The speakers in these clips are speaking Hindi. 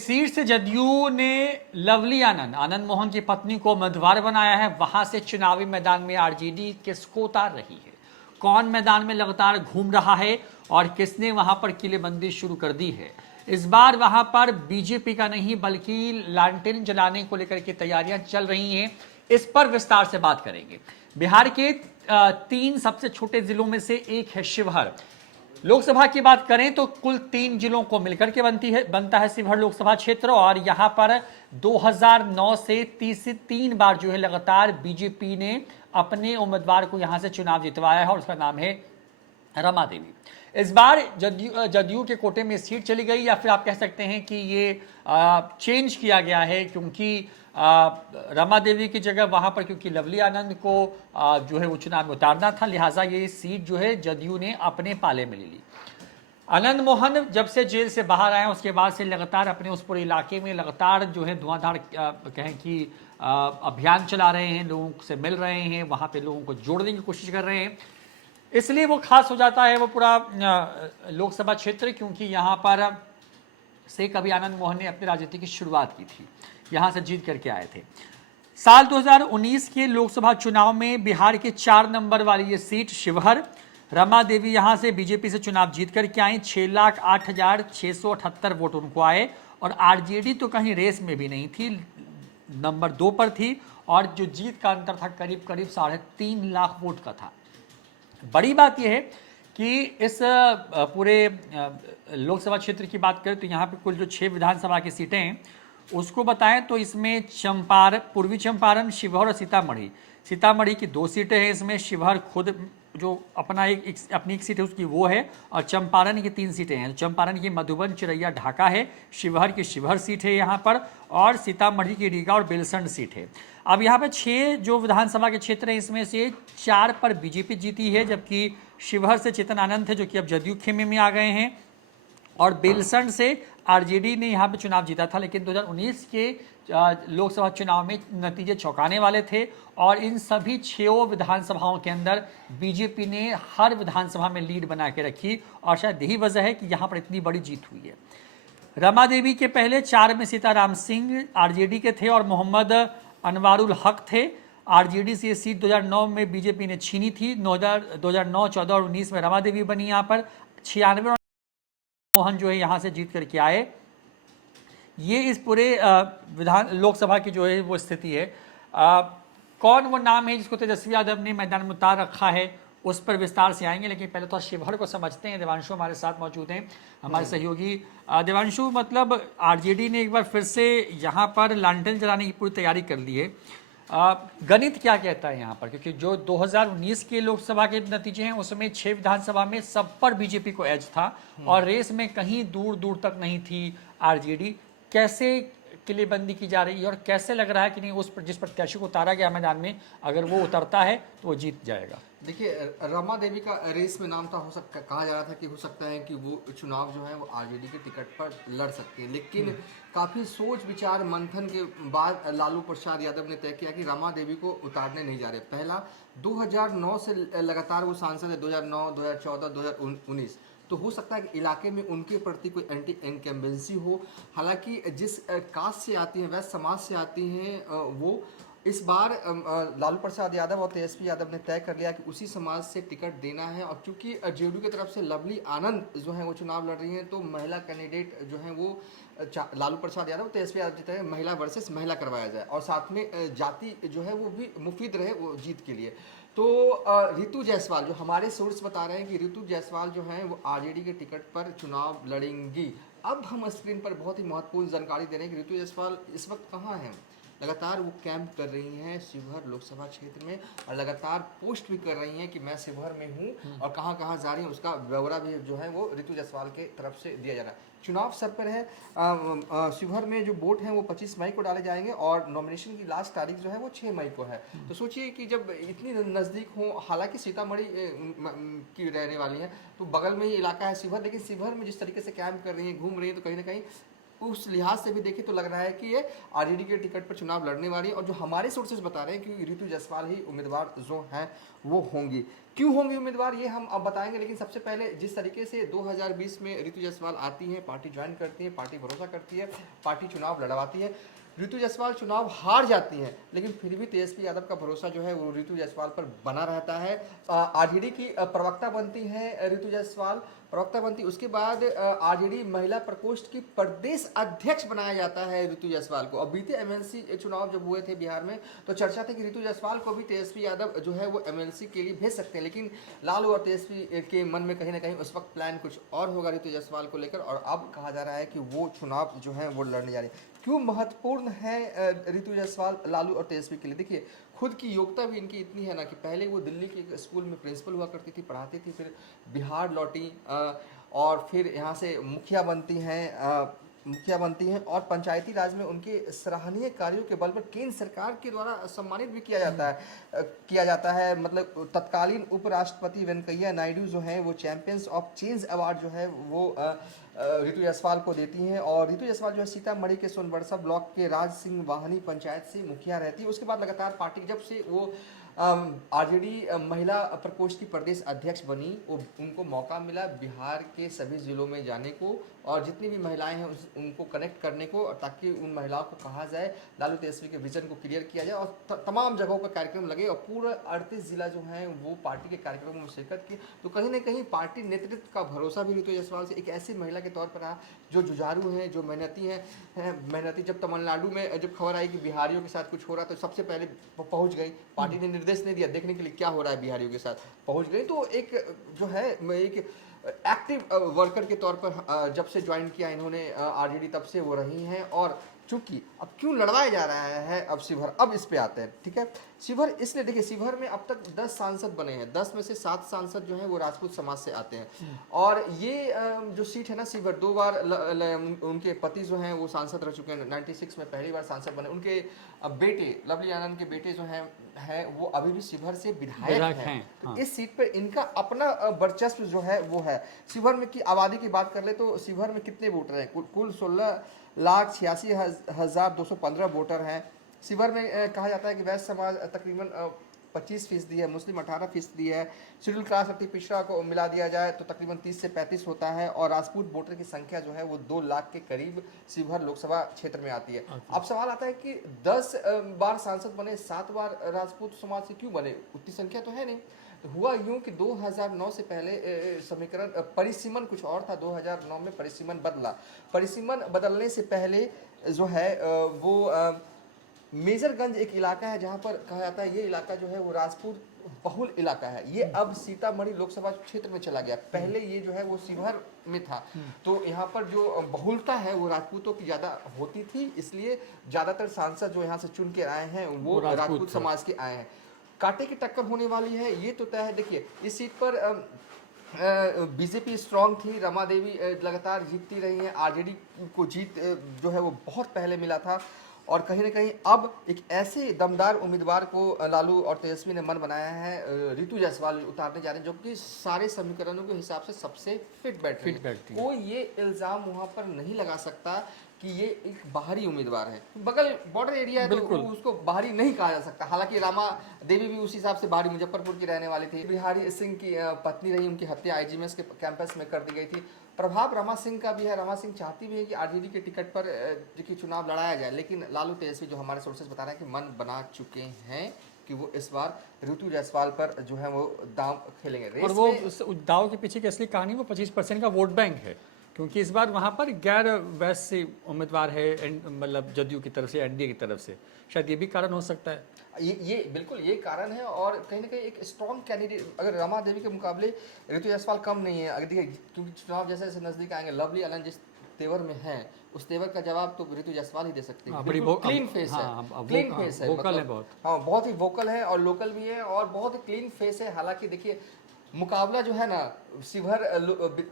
सीट से जदयू ने लवली आनंद मोहन की पत्नी को उम्मीदवार बनाया है। वहां से चुनावी मैदान में आरजेडी किसको उतार रही है, कौन मैदान में लगातार घूम रहा है और किसने वहां पर किलेबंदी शुरू कर दी है। इस बार वहां पर बीजेपी का नहीं बल्कि लालटेन जलाने को लेकर के तैयारियां चल रही हैं। इस पर विस्तार से बात करेंगे। बिहार के 3 सबसे छोटे जिलों में से एक है शिवहर। लोकसभा की बात करें तो कुल 3 जिलों को मिलकर के बनता है शिवहर लोकसभा क्षेत्र। और यहां पर 2009 से 3 बार जो है लगातार बीजेपी ने अपने उम्मीदवार को यहां से चुनाव जितवाया है और उसका नाम है रमा देवी। इस बार जदयू के कोटे में सीट चली गई, या फिर आप कह सकते हैं कि ये चेंज किया गया है, क्योंकि रमा देवी की जगह वहां पर क्योंकि लवली आनंद को जो है वो चुनाव में उतारना था, लिहाजा ये सीट जो है जदयू ने अपने पाले में ले ली। आनंद मोहन जब से जेल से बाहर आए उसके बाद से लगातार अपने उस पूरे इलाके में लगातार जो है धुआंधार कहें कि अभियान चला रहे हैं, लोगों से मिल रहे हैं, वहां पे लोगों को जोड़ने की कोशिश कर रहे हैं। इसलिए वो खास हो जाता है वो पूरा लोकसभा क्षेत्र, क्योंकि यहाँ पर से कभी आनंद मोहन ने अपनी राजनीति की शुरुआत की थी, यहाँ से जीत करके आए थे। साल 2019 के लोकसभा चुनाव में बिहार के 4 नंबर वाली ये सीट शिवहर, रमा देवी यहाँ से बीजेपी से चुनाव जीत करके आई। 6,08,678 वोट उनको आए और आरजेडी तो कहीं रेस में भी नहीं थी, नंबर 2 पर थी और जो जीत का अंतर था करीब करीब 3.5 लाख वोट का था। बड़ी बात यह है कि इस पूरे लोकसभा क्षेत्र की बात करें तो यहाँ पे कुल जो 6 विधानसभा की सीटें हैं उसको बताएं तो इसमें पूर्वी चंपारण, शिवहर और सीतामढ़ी की 2 सीटें हैं। इसमें शिवहर खुद जो अपनी एक सीट है उसकी वो है, और चंपारण की 3 सीटें हैं। चंपारण की मधुबन, चिरैया, ढाका है, शिवहर की शिवहर सीट है यहाँ पर, और सीतामढ़ी की रीगा और बेलसंड सीट है। अब यहाँ पे 6 जो विधानसभा के क्षेत्र हैं इसमें से 4 पर बीजेपी जीती है, जबकि शिवहर से चेतन आनंद थे जो कि अब जदयू खेमे में आ गए हैं, और बेलसंड से आरजेडी ने यहाँ पे चुनाव जीता था। लेकिन 2019 के लोकसभा चुनाव में नतीजे चौंकाने वाले थे और इन सभी 6 विधानसभाओं के अंदर बीजेपी ने हर विधानसभा में लीड बना के रखी, और शायद यही वजह है कि यहाँ पर इतनी बड़ी जीत हुई है। रमा देवी के पहले 4 में सीताराम सिंह आरजेडी के थे और मोहम्मद अनवारुल हक थे। आरजेडी से ये सीट 2009 में बीजेपी ने छीनी थी। 2009, 14 और 19 में रमा देवी बनी यहाँ पर। 96 मोहन जो है यहाँ से जीत करके आए। ये इस पूरे लोकसभा की जो है वो स्थिति है। कौन वो नाम है जिसको तेजस्वी यादव ने मैदान में उतार रखा है उस पर विस्तार से आएंगे, लेकिन पहले तो शिवहर को समझते हैं। देवांशु हमारे साथ मौजूद हैं, हमारे सहयोगी। देवांशु, मतलब आरजेडी ने एक बार फिर से यहाँ पर लालटेन जलाने की पूरी तैयारी कर ली है। गणित क्या कहता है यहाँ पर, क्योंकि जो 2019 के लोकसभा के नतीजे हैं उसमें 6 विधानसभा में सब पर बीजेपी को एज था और रेस में कहीं दूर दूर तक नहीं थी आरजेडी। कैसे किलेबंदी की जा रही है और कैसे लग रहा है कि नहीं उस पर जिस प्रत्याशी को उतारा गया मैदान में अगर वो उतरता है तो वो जीत जाएगा? देखिए, रमा देवी का रेस में नाम था, कहा जा रहा था कि हो सकता है कि वो चुनाव जो है वो आरजेडी के टिकट पर लड़ सकती है, लेकिन काफ़ी सोच विचार मंथन के बाद लालू प्रसाद यादव ने तय किया कि रमा देवी को उतारने नहीं जा रहे। पहला 2009 से लगातार वो सांसद है, 2009, 2014, 2019, तो हो सकता है कि इलाके में उनके प्रति कोई एंटी इनकम्बेंसी हो। हालांकि जिस कास्ट से आती हैं, वैश्य समाज से आती हैं, वो इस बार लालू प्रसाद यादव और तेजस्वी यादव ने तय कर लिया कि उसी समाज से टिकट देना है। और चूंकि जेडीयू की तरफ से लवली आनंद जो है वो चुनाव लड़ रही हैं, तो महिला कैंडिडेट जो है वो लालू प्रसाद यादव, तेजस्वी यादव जीते हैं, महिला वर्सेस महिला करवाया जाए और साथ में जाति जो है वो भी मुफीद रहे वो जीत के लिए। तो रितु जायसवाल, जो हमारे सोर्स बता रहे हैं कि रितु जायसवाल जो हैं वो आरजेडी के टिकट पर चुनाव लड़ेंगी। अब हम स्क्रीन पर बहुत ही महत्वपूर्ण जानकारी दे रहे हैं कि रितु जायसवाल इस वक्त कहाँ हैं। लगातार वो कैंप कर रही हैं शिवहर लोकसभा क्षेत्र में और लगातार पोस्ट भी कर रही हैं कि मैं शिवहर में हूँ और कहाँ कहाँ जा रही हूँ, उसका ब्यौरा भी जो है वो रितु जायसवाल के तरफ से दिया जा रहा है। चुनाव सर पर है। शिवहर में जो वोट हैं वो 25 मई को डाले जाएंगे और नॉमिनेशन की लास्ट तारीख जो है वो 6 मई को है। तो सोचिए कि जब इतनी नज़दीक हो, हालांकि सीतामढ़ी की रहने वाली हैं तो बगल में ही इलाका है शिवहर, लेकिन शिवहर में जिस तरीके से कैंप कर रही हैं, घूम रही हैं, तो कहीं ना कहीं उस लिहाज से भी देखें तो लग रहा है कि ये आरजेडी के टिकट पर चुनाव लड़ने वाली है। और जो हमारे सोर्सेज बता रहे हैं कि ऋतु जायसवाल ही उम्मीदवार जो हैं वो होंगी। क्यों होंगी उम्मीदवार ये हम अब बताएंगे, लेकिन सबसे पहले जिस तरीके से 2020 में ऋतु जायसवाल आती हैं, पार्टी ज्वाइन करती है, पार्टी भरोसा करती है, पार्टी चुनाव लड़वाती है, ऋतु जायसवाल चुनाव हार जाती हैं, लेकिन फिर भी तेजस्वी यादव का भरोसा जो है वो ऋतु जायसवाल पर बना रहता है। आरजेडी की प्रवक्ता बनती हैं ऋतु जायसवाल, प्रवक्ता बनती, उसके बाद आरजेडी महिला प्रकोष्ठ की प्रदेश अध्यक्ष बनाया जाता है ऋतु जायसवाल को। अब बीते एमएलसी चुनाव जब हुए थे बिहार में तो चर्चा थी कि ऋतु जायसवाल को भी तेजस्वी यादव जो है वो एमएलसी के लिए भेज सकते हैं, लेकिन लालू और तेजस्वी के मन में कहीं ना कहीं उस वक्त प्लान कुछ और होगा ऋतु जायसवाल को लेकर, और अब कहा जा रहा है कि वो चुनाव जो है वो लड़ने जा रही है। क्यों महत्वपूर्ण है ऋतु जायसवाल लालू और तेजस्वी के लिए? देखिए, खुद की योग्यता भी इनकी इतनी है ना कि पहले वो दिल्ली के एक स्कूल में प्रिंसिपल हुआ करती थी, पढ़ाती थी, फिर बिहार लौटी और फिर यहाँ से मुखिया बनती हैं और पंचायती राज में उनके सराहनीय कार्यों के बल पर केंद्र सरकार के द्वारा सम्मानित भी किया जाता है। मतलब तत्कालीन उपराष्ट्रपति वेंकैया नायडू जो हैं वो चैंपियंस ऑफ चेंज अवार्ड जो है वो ऋतु जायसवाल को देती हैं। और ऋतु जायसवाल जो है सीतामढ़ी के सोनबरसा ब्लॉक के राज सिंह वाहनी पंचायत से मुखिया रहती है। उसके बाद लगातार पार्टी जब से वो आरजेडी महिला प्रकोष्ठ की प्रदेश अध्यक्ष बनी, उनको मौका मिला बिहार के सभी जिलों में जाने को और जितनी भी महिलाएं हैं उनको कनेक्ट करने को, ताकि उन महिलाओं को कहा जाए, लालू तेजस्वी के विजन को क्लियर किया जाए और तमाम जगहों पर कार्यक्रम लगे और पूरा 38 जिला जो है वो पार्टी के कार्यक्रमों में शिरकत की। तो कहीं ना कहीं पार्टी नेतृत्व का भरोसा भी ऋतु जायसवाल से एक ऐसी महिला के तौर पर रहा जो जुझारू हैं, जो मेहनती। जब तमिलनाडु में जब खबर आई कि बिहारियों के साथ कुछ हो रहा तो सबसे पहले पहुंच गई, पार्टी ने निर्देश नहीं दिया देखने के लिए क्या हो रहा है बिहारियों के साथ, पहुंच गई। तो एक जो है एक एक्टिव वर्कर के तौर पर जब से ज्वाइन किया इन्होंने आरजेडी, तब से वो रही हैं। और चूंकि अब क्यों लड़वाया जा रहा है अब शिवहर, अब इस पे आते हैं, ठीक है। शिवहर इसलिए देखिए, शिवहर में अब तक 10 सांसद बने हैं, 10 में से 7 सांसद जो हैं वो राजपूत समाज से आते हैं। और ये जो सीट है ना शिवहर, 2 बार उनके पति जो हैं वो सांसद रह चुके हैं, 96 में पहली बार सांसद बने। उनके बेटे लवली आनंद के बेटे जो हैं वो अभी भी शिवहर से विधायक हैं। तो हाँ। इस सीट पर इनका अपना वर्चस्व जो है वो है। शिवहर में की आबादी की बात कर ले तो शिवहर में कितने वोटर हैं? कुल 16,86,215 वोटर हैं। शिवहर में कहा जाता है कि वैश्य समाज तकरीबन 25% है, मुस्लिम 18% है, शेड्यूल क्लास अति पिछड़ा को मिला दिया जाए तो तकरीबन 30 से 35 होता है और राजपूत वोटर की संख्या जो है वो 2 लाख के करीब शिवहर लोकसभा क्षेत्र में आती है। अब सवाल आता है कि 10 बार सांसद बने, 7 बार राजपूत समाज से क्यों बने? उतनी संख्या तो है नहीं। तो हुआ यूं कि 2009 से पहले समीकरण परिसीमन कुछ और था, 2009 में परिसीमन बदला। परिसीमन बदलने से पहले जो है वो मेजरगंज एक इलाका है जहां पर कहा जाता है ये इलाका जो है वो राजपूत बहुल इलाका है, ये अब सीतामढ़ी लोकसभा क्षेत्र में चला गया। पहले ये जो है वो शिवहर में था। तो यहाँ पर जो बहुलता है वो राजपूतों की ज्यादा होती थी, इसलिए ज्यादातर सांसद जो यहाँ से चुन के आए हैं वो राजपूत समाज के आए हैं। कांटे की टक्कर होने वाली है ये तो तय है। देखिए, इस सीट पर बीजेपी स्ट्रांग थी, रमा देवी लगातार जीतती रही हैं। आरजेडी को जीत जो है वो बहुत पहले मिला था और कहीं ना कहीं अब एक ऐसे दमदार उम्मीदवार को लालू और तेजस्वी ने मन बनाया है, ऋतु जायसवाल उतारने जा रहे हैं, जो कि सारे समीकरणों के हिसाब से सबसे फिट बैठती है। कोई ये इल्जाम वहां पर नहीं लगा सकता कि ये एक बाहरी उम्मीदवार है। बगल बॉर्डर एरिया है तो उसको बाहरी नहीं कहा जा सकता। हालांकि रमा देवी भी उस हिसाब से बाहरी मुजफ्फरपुर की रहने वाली थी, बिहारी सिंह की पत्नी रही, उनकी हत्या आईजीएमएस के कैंपस में कर दी गई थी। प्रभाव रमा सिंह का भी है, रमा सिंह चाहती भी है कि आरजेडी के टिकट पर देखिए चुनाव लड़ाया जाए, लेकिन लालू तेजस्वी जो हमारे सोर्सेज बता रहे हैं कि मन बना चुके हैं कि वो इस बार ऋतु जायसवाल पर जो है वो दाव खेलेंगे। और वो दाव के पीछे की असली कहानी वो 25% का वोट बैंक है, क्योंकि इस बार वहाँ पर गैर वैश्य उम्मीदवार है, मतलब जदयू की तरफ से, एनडीए की तरफ से, शायद ये भी कारण हो सकता है। ये बिल्कुल ये कारण है। और कहीं ना कहीं एक स्ट्रॉन्ग कैंडिडेट अगर रमा देवी के मुकाबले ऋतु जायसवाल कम नहीं है। अगर देखिए, क्योंकि चुनाव जैसे जैसे नजदीक आएंगे, लवली आनंद जिस तेवर में है उस तेवर का जवाब तो ऋतु जायसवाल ही दे सकती है। क्लीन फेस है, क्लीन फेस है, वोकल है बहुत, हाँ बहुत ही वोकल है और लोकल भी है और बहुत ही क्लीन फेस है। हालांकि देखिए मुकाबला जो है ना शिवहर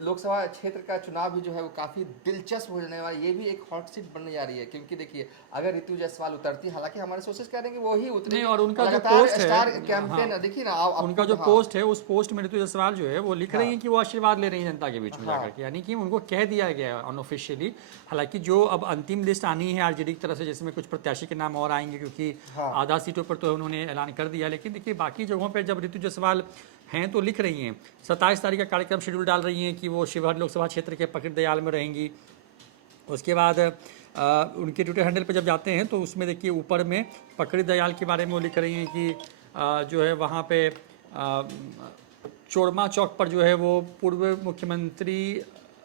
लोकसभा क्षेत्र का चुनाव भी जो है वो काफी दिलचस्प हो जाने वाला, ये भी एक हॉट सीट बनने जा रही है, क्योंकि देखिए अगर ऋतु जायसवाल उतरती, हालांकि हमारे सोर्सेस कह रहे हैं कि वो ही उतरी नहीं, और उनका जो लगातार पोस्ट है, स्टार कैंपेन हाँ, देखिए ना उनका जो पोस्ट है उस पोस्ट में ऋतु जायसवाल जो है वो लिख रही हैं कि वो आशीर्वाद ले रही हैं जनता के बीच में जाकर के, यानी कि उनको कह दिया गया है अनऑफिशियली। हालांकि जो अब अंतिम लिस्ट आनी है आरजेडी की तरफ से, जिसमें कुछ प्रत्याशी के नाम और आएंगे, क्योंकि आधा सीटों पर तो उन्होंने ऐलान कर दिया, लेकिन देखिए बाकी जगहों पर जब ऋतु जायसवाल हैं तो लिख रही हैं। 27 तारीख का कार्यक्रम शेड्यूल डाल रही हैं कि वो शिवहर लोकसभा क्षेत्र के पकड़ दयाल में रहेंगी। उसके बाद उनके ट्विटर हैंडल पर जब जाते हैं तो उसमें देखिए ऊपर में पकड़ी दयाल के बारे में वो लिख रही हैं कि जो है वहाँ पे चोरमा चौक पर जो है वो पूर्व मुख्यमंत्री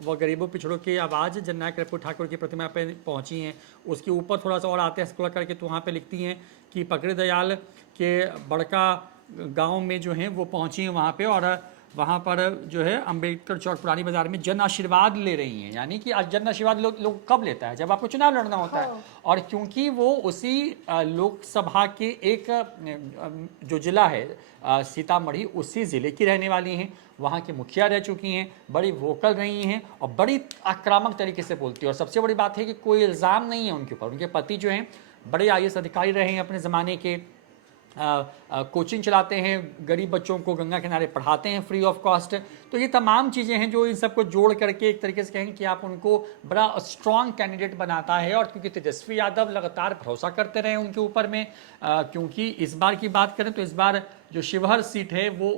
व गरीबों पिछड़ों की आवाज़ जननायक कर्पूरी ठाकुर की प्रतिमा पे पहुंची हैं। उसके ऊपर थोड़ा सा और आते हैं स्क्रॉल करके तो वहाँ पे लिखती हैं कि पकड़ी दयाल के बड़का गांव में जो हैं वो पहुंची हैं वहाँ पे, और वहाँ पर जो है अंबेडकर चौक पुरानी बाजार में जन आशीर्वाद ले रही हैं। यानी कि आज जन आशीर्वाद लोग कब लेता है? जब आपको चुनाव लड़ना होता है। और क्योंकि वो उसी लोकसभा के एक जो जिला है सीतामढ़ी, उसी ज़िले की रहने वाली हैं, वहाँ की मुखिया रह चुकी हैं, बड़ी वोकल रही हैं और बड़ी आक्रामक तरीके से बोलती है। और सबसे बड़ी बात है कि कोई इल्ज़ाम नहीं है उनके ऊपर। उनके पति जो हैं बड़े IAS अधिकारी रहे हैं अपने ज़माने के, कोचिंग चलाते हैं, गरीब बच्चों को गंगा किनारे पढ़ाते हैं फ्री ऑफ कॉस्ट। तो ये तमाम चीज़ें हैं जो इन सबको जोड़ करके एक तरीके से कहें कि आप उनको बड़ा स्ट्रॉन्ग कैंडिडेट बनाता है। और क्योंकि तेजस्वी यादव लगातार भरोसा करते रहे उनके ऊपर में, क्योंकि इस बार की बात करें तो इस बार जो शिवहर सीट है वो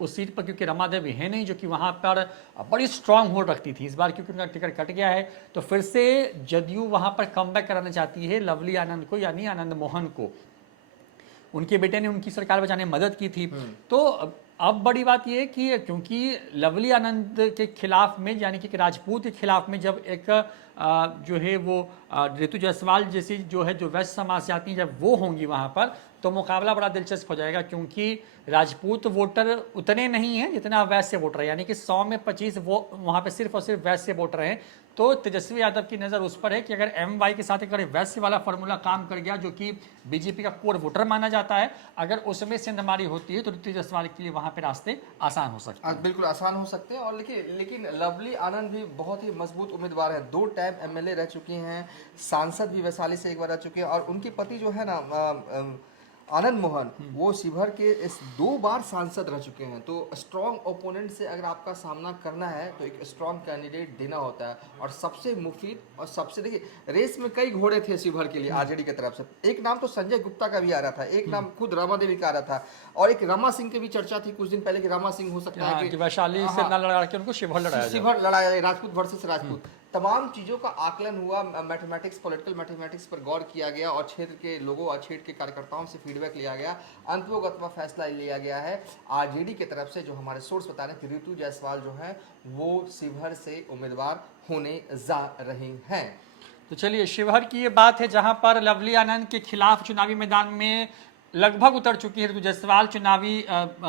उस सीट पर क्योंकि रमा देवी है नहीं, जो कि वहाँ पर बड़ी स्ट्रांग होल्ड रखती थी। इस बार क्योंकि उनका टिकट कट गया है तो फिर से जदयू वहाँ पर कमबैक कराना चाहती है लवली आनंद को, यानी आनंद मोहन को। उनके बेटे ने उनकी सरकार बचाने में मदद की थी। तो अब बड़ी बात यह है कि क्योंकि लवली आनंद के खिलाफ में, यानी कि राजपूत के खिलाफ में जब एक जो है वो ऋतु जायसवाल जैसी जो है जो वैश्य समाज से आती हैं, जब वो होंगी वहाँ पर, तो मुकाबला बड़ा दिलचस्प हो जाएगा। क्योंकि राजपूत वोटर उतने नहीं हैं जितना वैश्य वोटर है, यानी कि 100 में 25 वो वहाँ पे सिर्फ और सिर्फ वैश्य वोटर हैं। तो तेजस्वी यादव की नज़र उस पर है कि अगर MY के साथ एक वैश्य वाला फार्मूला काम कर गया, जो कि बीजेपी का कोर वोटर माना जाता है, अगर उसमें सेंधमारी होती है तो ऋतु जायसवाल के लिए वहाँ पे रास्ते आसान हो सकते हैं। बिल्कुल आसान हो सकते हैं। और लेकिन लवली आनंद भी बहुत ही मजबूत उम्मीदवार है, 2 टाइम MLA रह चुकी हैं, सांसद भी वैशाली से एक बार रह चुके हैं, और उनके पति जो है ना आनंद मोहन, वो शिवहर के इस 2 बार सांसद रह चुके हैं। तो स्ट्रॉन्ग ओपोनेंट से अगर आपका सामना करना है तो एक स्ट्रॉन्ग कैंडिडेट देना होता है। और सबसे मुफीद और सबसे, देखिए रेस में कई घोड़े थे शिवहर के लिए आरजेडी की तरफ से। एक नाम तो संजय गुप्ता का भी आ रहा था, एक नाम खुद रमा देवी का आ रहा था, और एक रमा सिंह की भी चर्चा थी कुछ दिन पहले कि रमा सिंह हो सकता है कि वैशाली से ना लड़ा के उनको शिवहर लड़ाया जाए, राजपूत वर्सेस राजपूत। तमाम चीज़ों का आकलन हुआ, मैथमेटिक्स, पॉलिटिकल मैथमेटिक्स पर गौर किया गया, और क्षेत्र के लोगों और क्षेत्र के कार्यकर्ताओं से फीडबैक लिया गया। अंततोगत्वा फैसला लिया गया है आरजेडी की तरफ से, जो हमारे सोर्स बता रहे हैं कि ऋतु जायसवाल जो है वो शिवहर से उम्मीदवार होने जा रहे हैं। तो चलिए, शिवहर की ये बात है जहां पर लवली आनंद के खिलाफ चुनावी मैदान में लगभग उतर चुकी है ऋतु जायसवाल चुनावी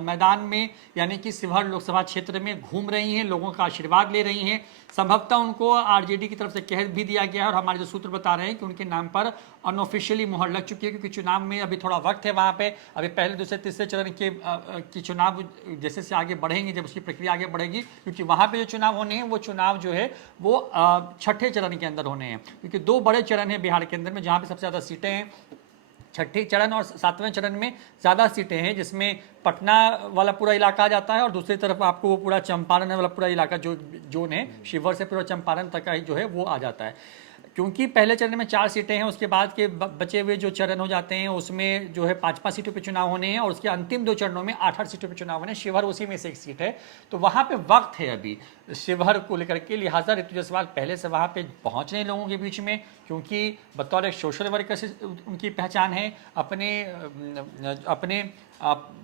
मैदान में, यानी कि शिवहर लोकसभा क्षेत्र में घूम रही हैं, लोगों का आशीर्वाद ले रही हैं। संभवतः उनको आरजेडी की तरफ से कह भी दिया गया है, और हमारे जो सूत्र बता रहे हैं कि उनके नाम पर अनऑफिशियली मुहर लग चुकी है, क्योंकि चुनाव में अभी थोड़ा वक्त है वहाँ पे। अभी पहले दूसरे तीसरे चरण के चुनाव जैसे से आगे बढ़ेंगे, जब उसकी प्रक्रिया आगे बढ़ेगी, क्योंकि वहाँ पे जो चुनाव होने हैं वो चुनाव जो है वो 6ठे चरण के अंदर होने हैं, क्योंकि 2 बड़े चरण हैं बिहार के अंदर में जहाँ पे सबसे ज़्यादा सीटें हैं। 6ठे चरण और 7वें चरण में ज़्यादा सीटें हैं, जिसमें पटना वाला पूरा इलाका आ जाता है, और दूसरी तरफ आपको वो पूरा चंपारण वाला पूरा इलाका जो जोन है शिवहर से पूरा चंपारण तक का जो है वो आ जाता है। क्योंकि पहले चरण में 4 सीटें हैं, उसके बाद के बचे हुए जो चरण हो जाते हैं उसमें जो है 5-5 सीटों पे चुनाव होने हैं, और उसके अंतिम 2 चरणों में 8-8 सीटों पे चुनाव होने हैं। शिवहर उसी में से एक सीट है, तो वहाँ पे वक्त है अभी शिवहर को लेकर के। लिहाजा ऋतु जायसवाल पहले से वहाँ पे पहुँच रहे हैं लोगों के बीच में, क्योंकि बतौर एक सोशल वर्कर से उनकी पहचान है, अपने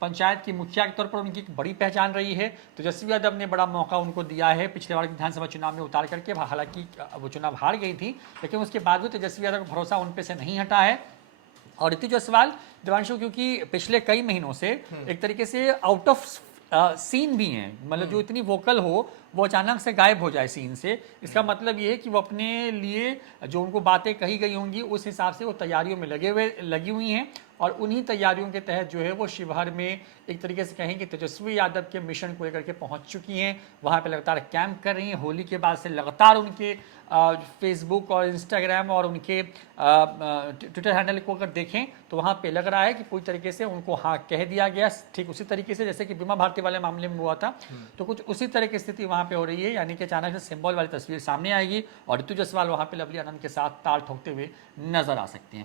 पंचायत की मुखिया के तौर पर उनकी बड़ी पहचान रही है। तेजस्वी यादव ने बड़ा मौका उनको दिया है पिछले बार विधानसभा चुनाव में उतार करके, हालांकि वो चुनाव हार गई थी, लेकिन उसके बाद भी तेजस्वी यादव का भरोसा उन पे से नहीं हटा है। और ऋतु जायसवाल, देवांशु, क्योंकि पिछले कई महीनों से एक तरीके से आउट ऑफ सीन भी हैं, मतलब जो इतनी वोकल हो वो अचानक से गायब हो जाए सीन से, इसका मतलब ये है कि वो अपने लिए जो उनको बातें कही गई होंगी उस हिसाब से वो तैयारियों में लगी हुई हैं, और उन्हीं तैयारियों के तहत जो है वो शिवहर में एक तरीके से कहें कि तेजस्वी यादव के मिशन को लेकर के पहुंच चुकी हैं, वहाँ पे लगातार कैंप कर रही हैं। होली के बाद से लगातार उनके फेसबुक और इंस्टाग्राम और उनके ट्विटर हैंडल को अगर देखें तो वहाँ पे लग रहा है कि पूरी तरीके से उनको हाँ कह दिया गया, ठीक उसी तरीके से जैसे कि बीमा भारती वाले मामले में हुआ था। तो कुछ उसी तरह की स्थिति वहाँ पे हो रही है, यानी कि अचानक से सिंबल वाली तस्वीर सामने आएगी और ऋतु जायसवाल वहाँ पे लवली आनंद के साथ ताल ठोकते हुए नजर आ सकती हैं।